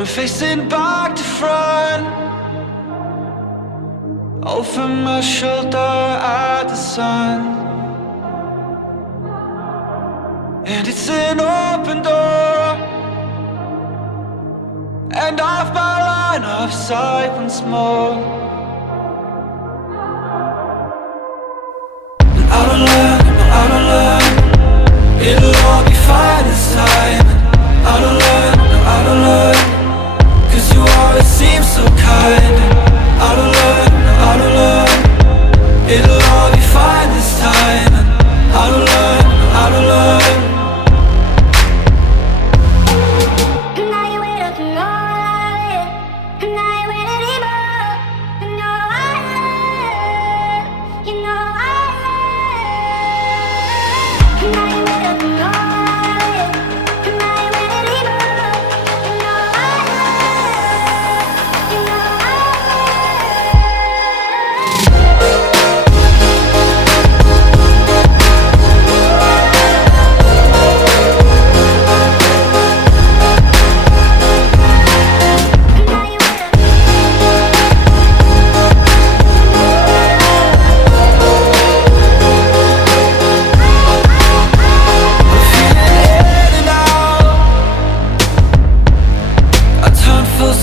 I'm facing back to front, over my shoulder at the sun. And it's an open door, and off my line of sight once more. And I don't learn, no I don't learn, it'll all be fine this time. And I don't learn, no I don't learn, 'cause you always seem so kind. And I don't learn, no I don't learn, it'll all be fine this time. And I don't learn, no I don't learn.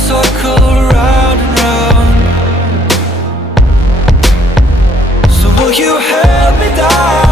Circle round and round. So will you help me down?